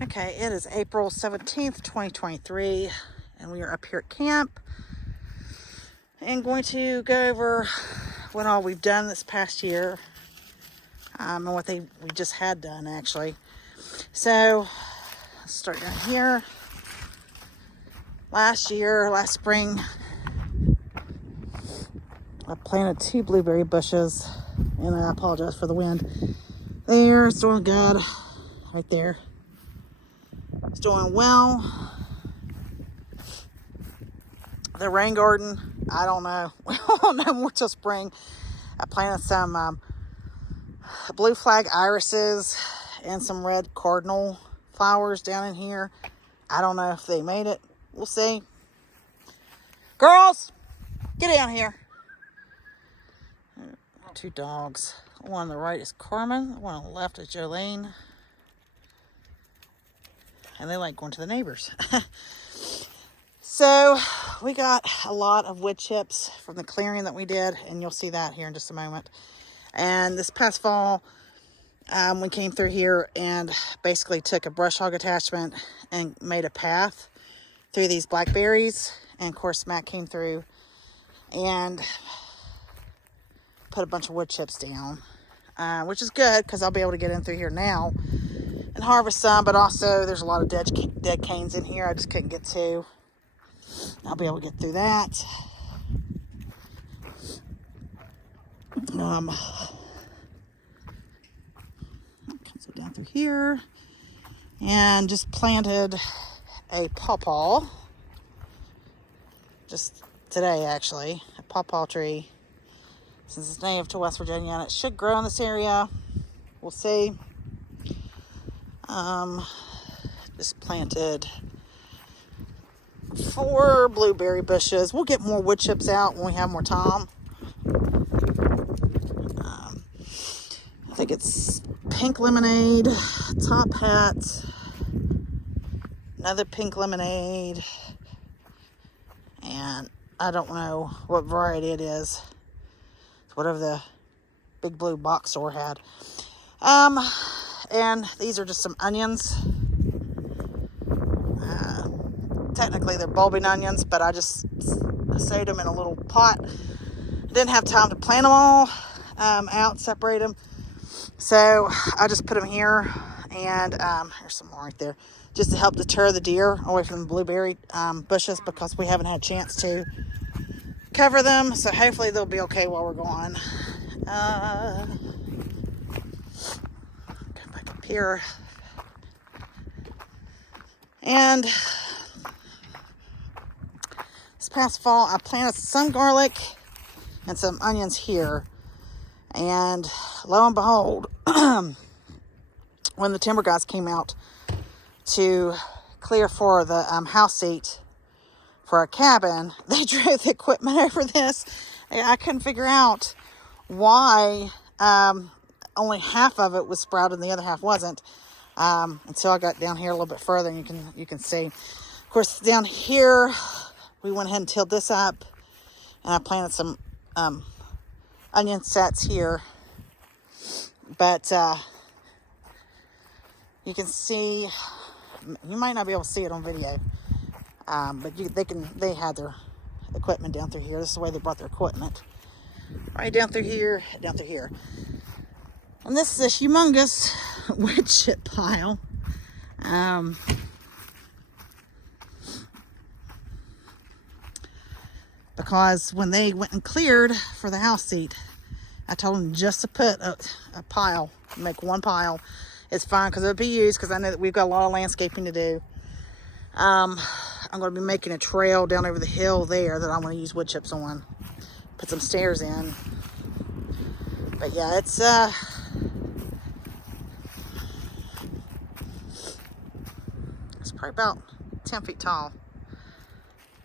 Okay, it is April 17th, 2023, and we are up here at camp and going to go over what all we've done this past year, and what we just had done, actually. So, let's start down here. Last spring, I planted 2 blueberry bushes, and I apologize for the wind. There, it's doing good, right there. It's doing well. The rain garden, I don't know. We won't know more till spring. I planted some blue flag irises and some red cardinal flowers down in here. I don't know if they made it. We'll see. Girls, get down here. 2 dogs. The one on the right is Carmen. The one on the left is Jolene. And they like going to the neighbors. So we got a lot of wood chips from the clearing that we did, and you'll see that here in just a moment. And this past fall, we came through here and basically took a brush hog attachment and made a path through these blackberries. And of course, Matt came through and put a bunch of wood chips down, which is good because I'll be able to get in through here now and harvest some. But also, there's a lot of dead canes in here I just couldn't get to. I'll be able to get through that. So down through here, and just planted a pawpaw just today, actually, a pawpaw tree, since it's native to West Virginia, and it should grow in this area. We'll see. Just planted 4 blueberry bushes. We'll get more wood chips out when we have more time. I think it's pink lemonade, top hat, another pink lemonade, and I don't know what variety it is. It's whatever the big blue box store had. And these are just some onions. Technically they're bulbing onions, but I just sowed them in a little pot. Didn't have time to plant them all out, separate them. So I just put them here, and here's some more right there, just to help deter the deer away from the blueberry bushes, because we haven't had a chance to cover them. So hopefully they'll be okay while we're gone. Come back up here. And this past fall, I planted some garlic and some onions here. And lo and behold, when the timber guys came out to clear for the house seat for our cabin, they drove the equipment over this. I couldn't figure out why only half of it was sprouted and the other half wasn't, until I got down here a little bit further, and you can see. Of course, down here, we went ahead and tilled this up, and I planted some onion sets here. But you can see, you might not be able to see it on video, but they had their equipment down through here. This is the way they brought their equipment. Right down through here, down through here. And this is a humongous wood chip pile. Because when they went and cleared for the house seat, I told them just to put a pile, make one pile. It's fine because it'll be used, because I know that we've got a lot of landscaping to do. I'm going to be making a trail down over the hill there that I'm going to use wood chips on. Put some stairs in. But yeah, it's probably about 10 feet tall.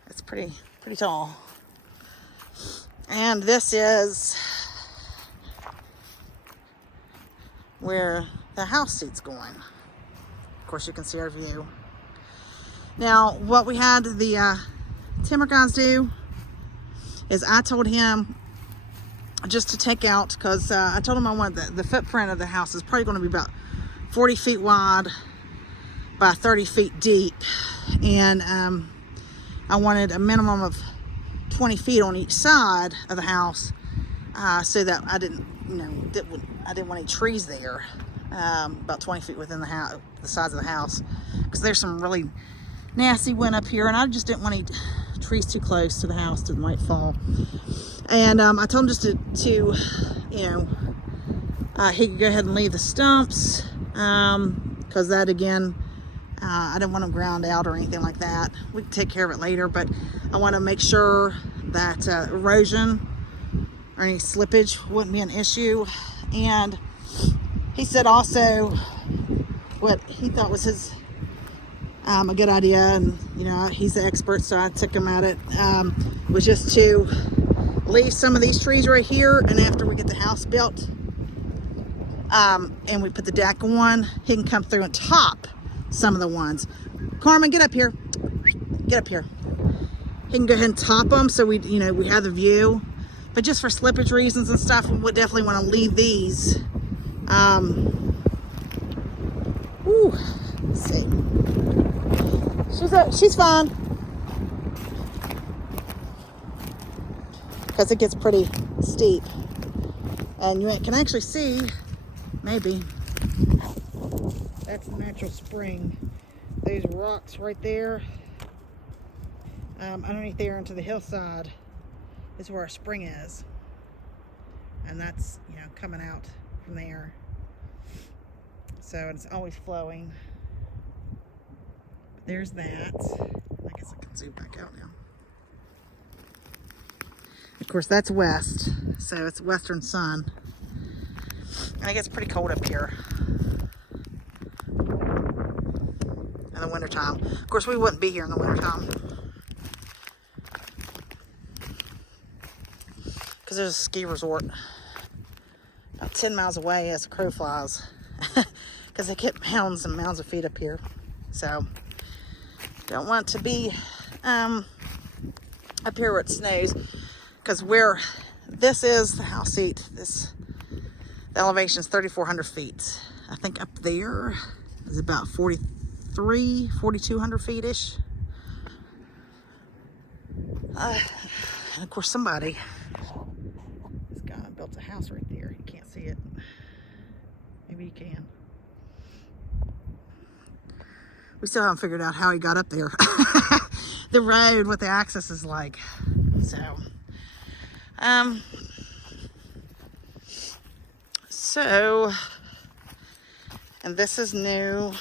It's pretty tall. And this is where the house seat's going. Of course, you can see our view. Now, what we had the timber guys do is I told him just to take out, because I told him I wanted the footprint of the house is probably going to be about 40 feet wide by 30 feet deep. And I wanted a minimum of 20 feet on each side of the house, so that I didn't want any trees there. About 20 feet within the house, the sides of the house, because there's some really nasty wind up here, and I just didn't want any trees too close to the house that might fall. And I told him just to he could go ahead and leave the stumps, because that again, I didn't want them ground out or anything like that. We can take care of it later, but I want to make sure that erosion or any slippage wouldn't be an issue. And he said also what he thought was his a good idea, and he's the expert, so I took him at it, was just to leave some of these trees right here, and after we get the house built, and we put the deck on, he can come through and top some of the ones. Carmen, get up here. Get up here. He can go ahead and top them, so we have the view. But just for slippage reasons and stuff, we would definitely want to leave these. Let's see. She's fine. Because it gets pretty steep. And you can actually see, maybe, that's the natural spring. Those rocks right there, underneath there into the hillside is where our spring is. And that's, coming out from there. So it's always flowing. But there's that. I guess I can zoom back out now. Of course, that's west, so it's western sun. And it gets pretty cold up here in the wintertime. Of course, we wouldn't be here in the wintertime, because there's a ski resort about 10 miles away as the crow flies, because they get mounds and mounds of feet up here. So don't want to be up here where it snows, because where this is the house seat, the elevation is 3,400 feet. I think up there is about 4,200 feet-ish. And of course, somebody has gone and built a house right there. You can't see it. Maybe you can. We still haven't figured out how he got up there. The road, what the access is like. So, and this is new.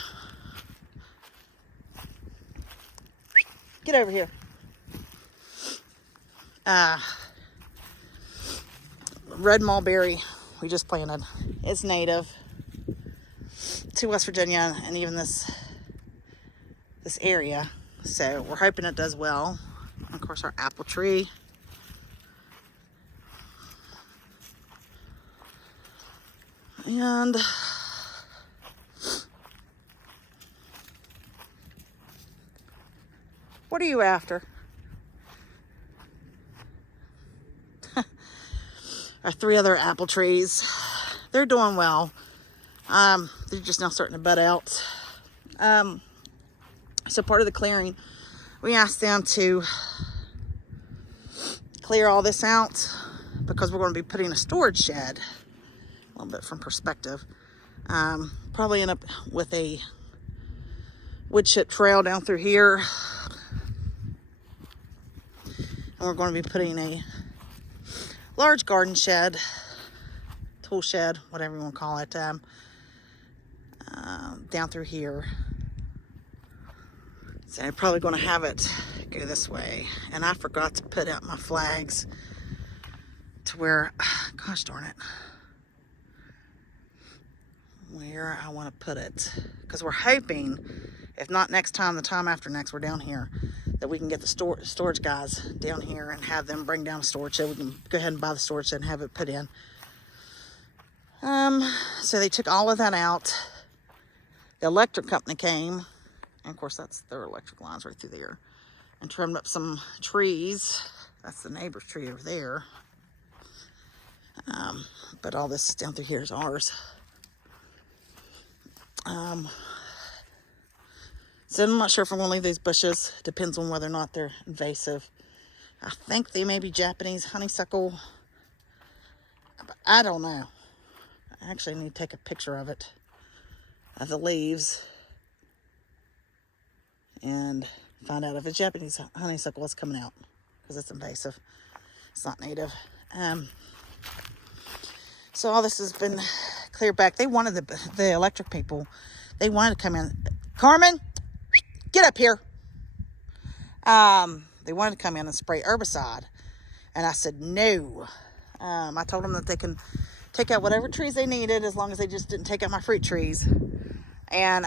Get over here. Red mulberry we just planted. It's native to West Virginia and even this area. So we're hoping it does well. And of course, our apple tree. And what are you after? Our 3 other apple trees. They're doing well. They're just now starting to bud out. So part of the clearing, we asked them to clear all this out, because we're going to be putting a storage shed. A little bit from perspective. Probably end up with a wood chip trail down through here. And we're going to be putting a large garden shed, tool shed, whatever you want to call it, down through here. So I'm probably going to have it go this way. And I forgot to put out my flags to where, gosh darn it, where I want to put it. Because we're hoping, if not next time, the time after next, we're down here, that we can get the storage guys down here and have them bring down a storage shed. We can go ahead and buy the storage shed and have it put in. So they took all of that out. The electric company came, and of course that's their electric lines right through there, and trimmed up some trees. That's the neighbor's tree over there. But all this down through here is ours. So I'm not sure if I'm going to leave these bushes. Depends on whether or not they're invasive. I think they may be Japanese honeysuckle. But I don't know. I actually need to take a picture of it, of the leaves, and find out if it's Japanese honeysuckle is coming out, because it's invasive. It's not native. So all this has been cleared back. They wanted the electric people. They wanted to come in. Carmen, get up here. They wanted to come in and spray herbicide, and I said no. I told them that they can take out whatever trees they needed, as long as they just didn't take out my fruit trees, and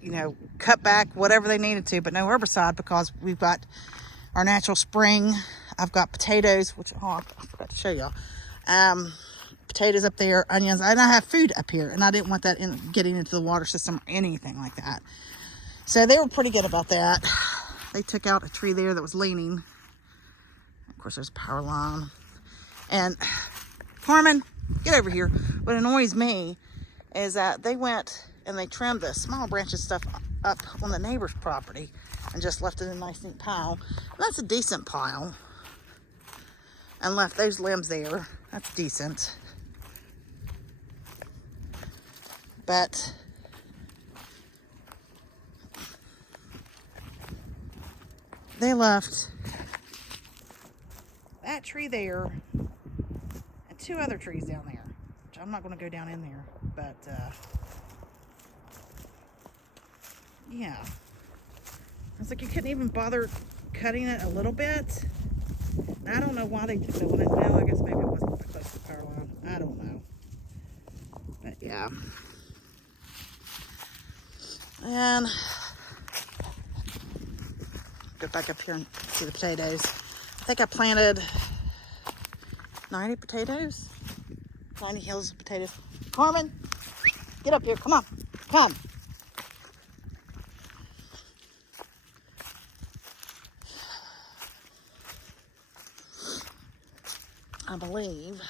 you know, cut back whatever they needed to, but no herbicide, because we've got our natural spring. I've got potatoes, which I forgot to show y'all. Potatoes up there, onions, and I have food up here, and I didn't want that getting into the water system or anything like that. So they were pretty good about that. They took out a tree there that was leaning. Of course, there's a power line. And Carmen, get over here. What annoys me is that they went and they trimmed the small branches stuff up on the neighbor's property and just left it in a nice neat pile. And that's a decent pile. And left those limbs there. That's decent. But they left that tree there and two other trees down there, which I'm not going to go down in there, but yeah, it's like you couldn't even bother cutting it a little bit. And I don't know why they took that one. Well, I guess maybe it wasn't close to the power line. I don't know, but yeah. And get back up here and see the potatoes. I think I planted 90 potatoes. 90 hills of potatoes. Carmen, get up here. Come on. Come. I believe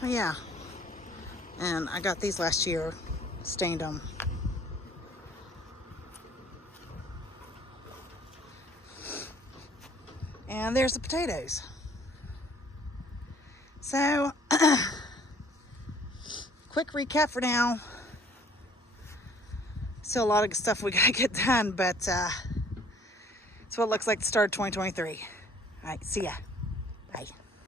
oh yeah, and I got these last year, stained them. And there's the potatoes. So, quick recap for now. Still a lot of stuff we gotta get done, but it's what it looks like to start 2023. All right, see ya. Bye.